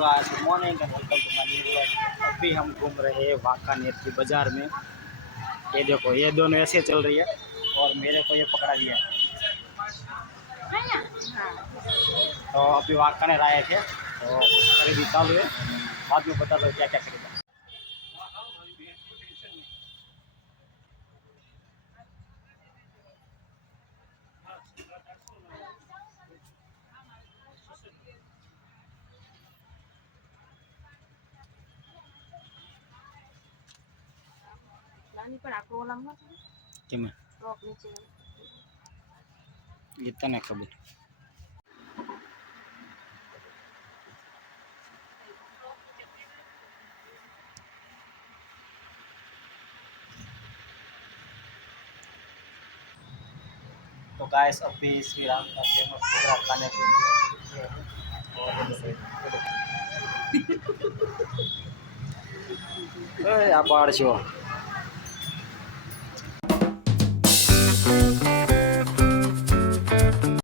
Guys, good morning and welcome to my new vlog. अभी हम घूम रहे हैं वाकानेर की बाजार में। ये देखो, ये दोनों ऐसे चल रही है और मेरे को ये पकड़ा दिया है। तो अभी वाकानेर आए थे तो खरीदी चालू है, बाद में बता दो क्या क्या खरीदा। Ini pada aku lama tuh. Gimana? Rok nih cewek. Kita naik kabut. तो गाइस, अभी श्री राम का फेमस ढोकला खाने के लिए आप आ रहे हो।